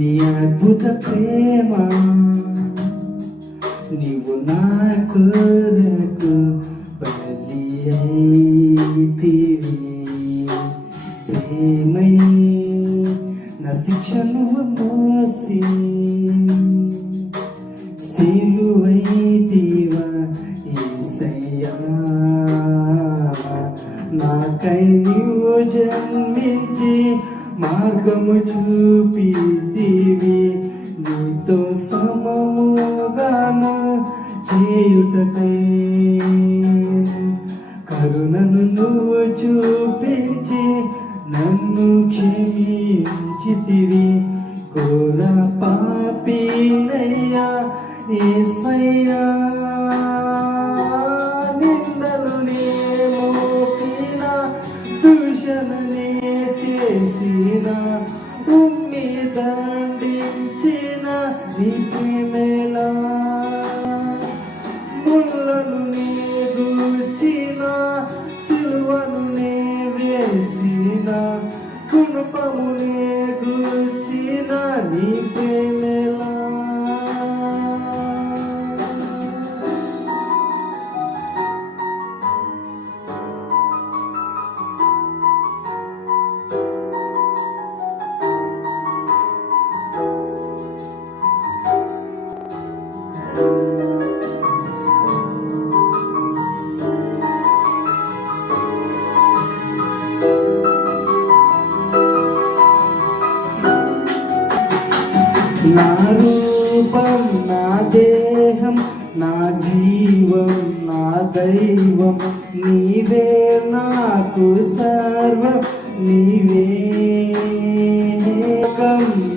నీ అద్భుత ప్రేమ. నీవు నా కొరకు బలి అయితివి. ప్రేమై నా శిక్షను మోసి సిలువైతివా యేసయ్యా నాకై నీవు జన్మించి మార్గము చూపితివి. నీతో సమముగాను చేయుటకై కరుణను నువ్వు చూపించి నన్ను క్షమించితివి. కోర పాపినయ్యా ఏసయ్యా. చేసిన ఉమ్మి దండించిన నీకు మేలా నా రూపం నా దేహం నా జీవం నా దైవం. నీవే నాకు సర్వం నీవే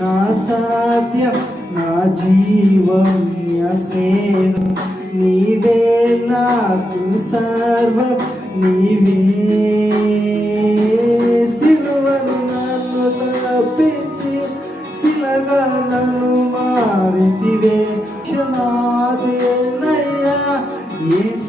నా సాధ్యం నా జీవం నా స్నేహం. నీవే నాకు సర్వం నీవే ఏసయ్యా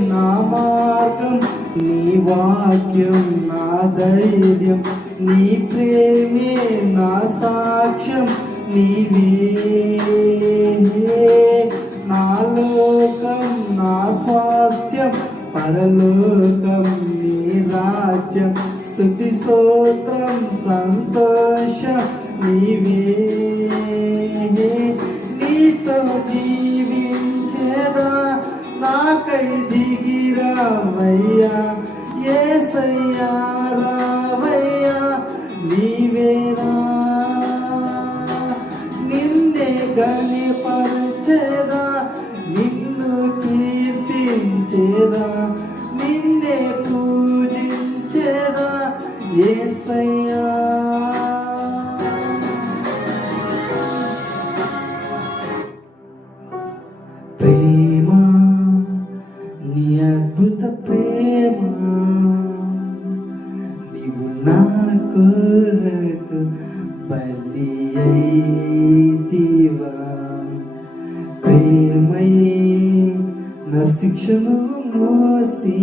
నా మార్గం నీ వాక్యం నా ధైర్యం నీ ప్రేమే నా సాక్ష్యం నీవే. నా లోకం నా స్వాస్థ్యం పరలోకం నీ రాజ్యం. స్థుతి స్తోత్రం సంతోషం నీవే. నాకై దిగిరామయ్యా ఏసయ్యా రావయ్యా నీవేనా? నిన్నే గణపరచేదా నిన్ను కీర్తించేదా నిన్నే పూజించేదా ఏసయ్యా అద్భుత ప్రేమ. నీవు నా కొరకు బలి అయితివా. ప్రేమై నా శిక్షను మోసి.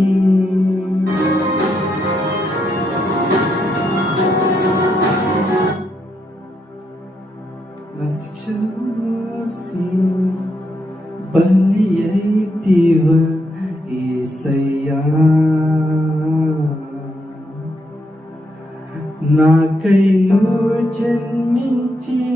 నా శిక్షను మోసి బలి అయితివా. నాకై నువ్వు జన్మించి